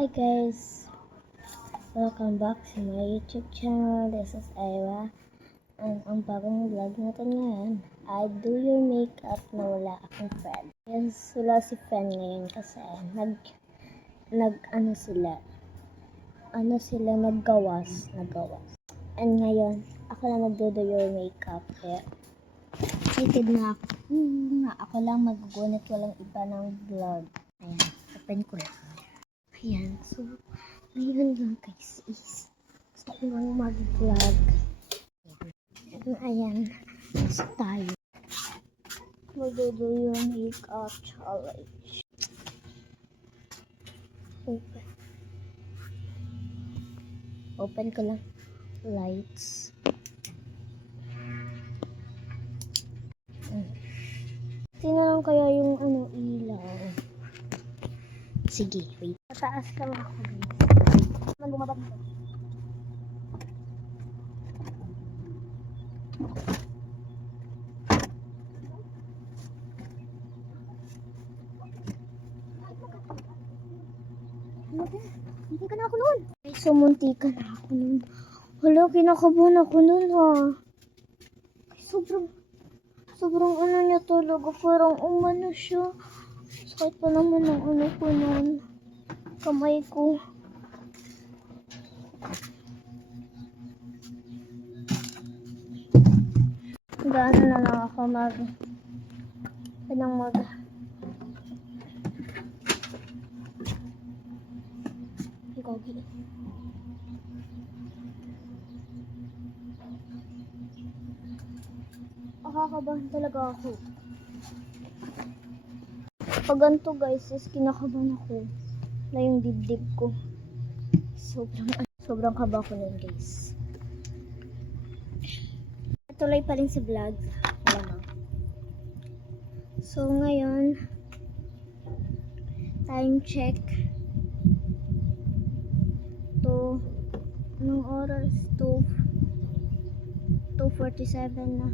Hi guys! Welcome back to my YouTube channel. This is Ira. And ang bagong vlog natin ngayon ay do your makeup na wala akong friend. Yes, wala si friend ngayon kasi naggawas. And ngayon, ako lang magdo your makeup. Kaya excited na ako. Ako lang magugunit, walang iba ng vlog. Ayan, open ko lang. Ayan, so ngayon lang guys is gusto ko lang mag-vlog. Ayan, so tayo magdo yung makeup challenge. Open ko lang lights. Tingnan kaya yung ilaw. Sige, wait. Mataas lang ako guys. Bumaba dito. Hindi ka na ako nun. Ay, sumunti ka na ako nun. Hala, kinakabahan ako nun ha. Ay, sobrang niya talaga. Parang umano siya. Sakit pa naman ng ko nun. Kamay ko. Gaano na lang ako Gogi. Nakakabahan talaga ako. Pag ganito guys, is kinakabahan ako na yung dibdib ko. Sobrang kaba ko nun guys. Tuloy pa rin sa vlog. So ngayon, time check. Anong oras? 2:47 na.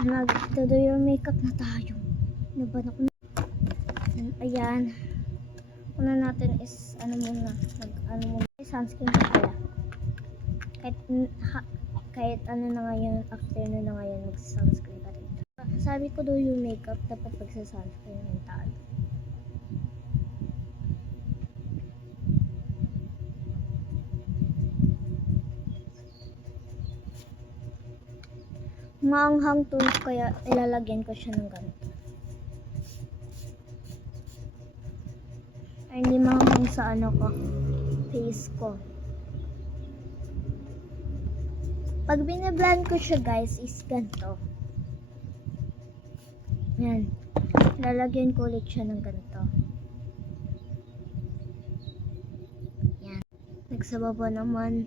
Nagdo your makeup na tayo. Naban ako na. Ayan. Una natin is muna. Sunscreen na pala. Kahit na ngayon, afternoon na ngayon, mag-sunscreen pa rin. Sabi ko do your makeup, dapat magsa-sunscreen ng tayo. Maanghang to, kaya ilalagyan ko siya ng ganito. Ay, hindi maanghang sa face ko. Pag binablend ko siya guys, is ganito. Yan. Lalagyan ko ulit siya ng ganito. Yan. Nagsababa naman.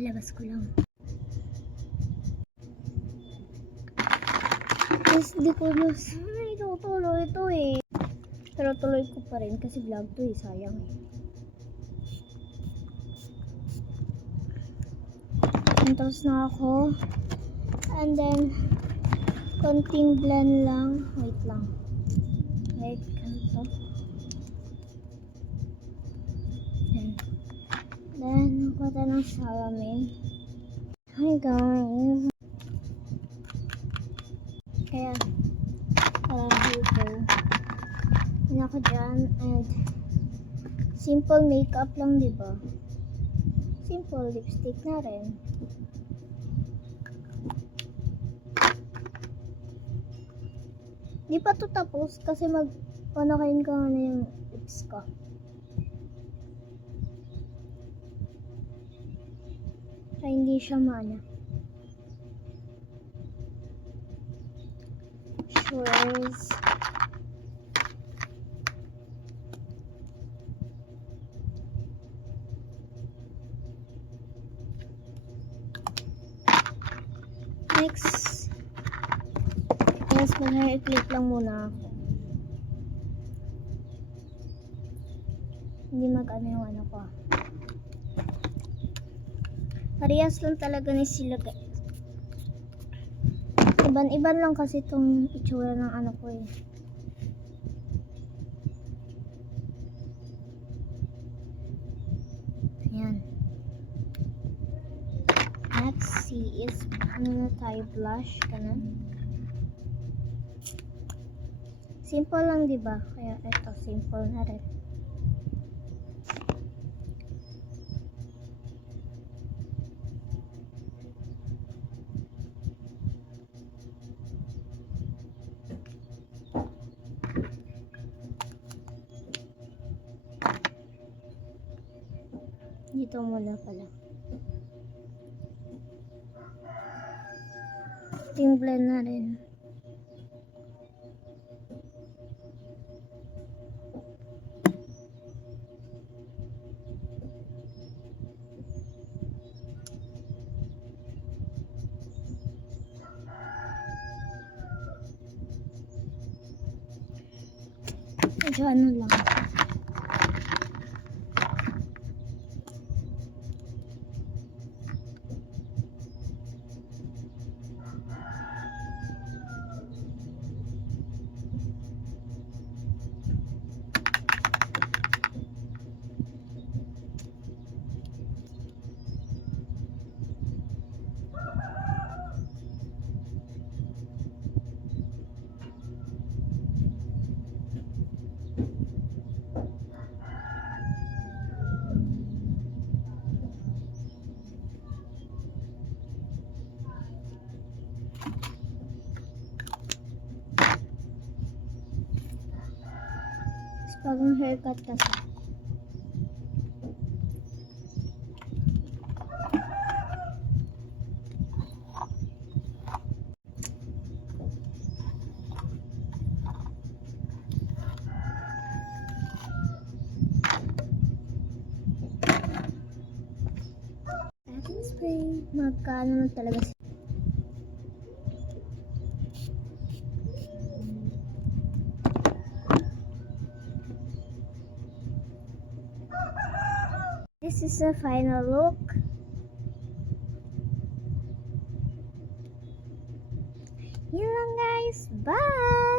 Labas ko lang. Guys, di ko itutuloy ito eh. Pero tuloy ko pa rin kasi vlog to eh. Sayang eh. Tapos na ako. And then, konting blend lang. Wait lang. Wait, ganito. Then, nakuha ng salamin. Hi guys! Kaya, dito. Yun ako dyan. And, simple makeup lang, diba? Simple lipstick na rin. Di pa to tapos kasi panakin ko na yung lips ko. Kaya hindi siya Shoes. Next. Yes, mag-hair clip lang muna ako. Hindi mag-ano yung ano ko. Parehas lang talaga ni sila guys. Iban-iban lang kasi itong itsura ng ano ko eh. Ayan. Next is ano na tayo, blush ganun. Simple lang, di ba? Kaya ito simple na rin. Dito muna pala. Ting blend na rin. Medyo ano lang. Bagong haircut kasi. Setting spray. Magkano na talaga siya. This is the final look. Yun lang guys. Bye!